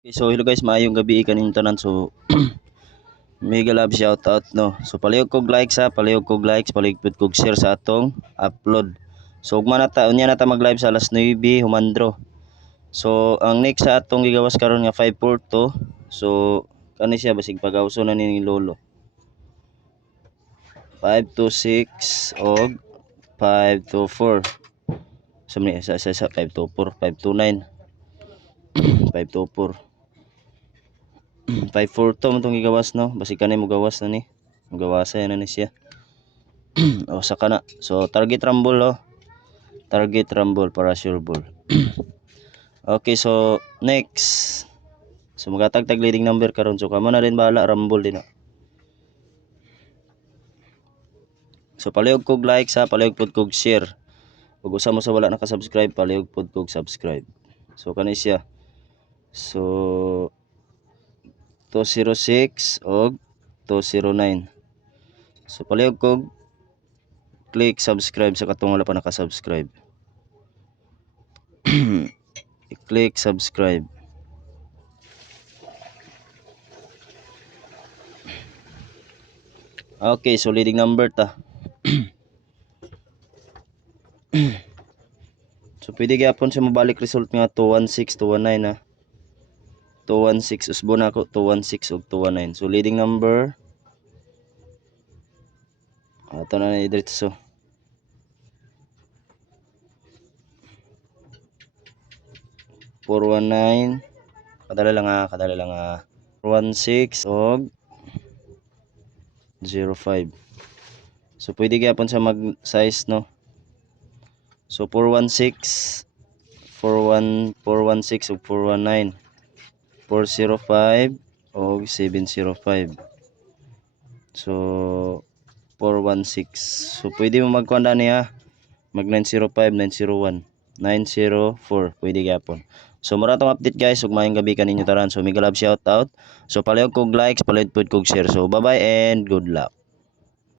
Okay, so hello guys, maayong gabi kaning tanan. So mega love shout out no. So palihog kog likes ha, palihog kog likes, palihog kog share sa atong upload. So ugma na ta unya na ta mag live sa alas 9 humandro. So ang next sa atong gigawas karon nga 542. So kani siya basig pagawso na ni lolo. 526 og 524. So may isa 524, 529, 524. 542 man tong gigawas no, basig kanay mo gawas na ni. Magawasa na ni siya. O saka na. So target rumble oh. Target rumble para sure ball. Okay, so next. So magatagtag leading number karon. So kamo na rin bahala rumble din. So palihog kog like sa, palihog pod kog share. Ug usa mo sa wala naka-subscribe, palihog pod kog subscribe. So kani siya. So 206 og 209. So palihog kog click subscribe sa katong wala pa naka-subscribe. I-click subscribe. Okay, so leading number ta. So pwede gyapon siya mabalik result nga 216, 219 ha. 216 usbo na ako 216 ug 219. So leading number ato na ni diretso. Kadali lang ha, 16 og 05. So pwede gyapon sa mag size no. So 416 416 ug 419, 405 og 705. So 416. So pwede mo magkuan niya mag 905, 901, 904 pwede gyapon. So mura tong update guys, ug maayong gabi kaninyo taran. So mega love shout out. So palihog kog likes, palihog pod kog share. So bye bye and good luck.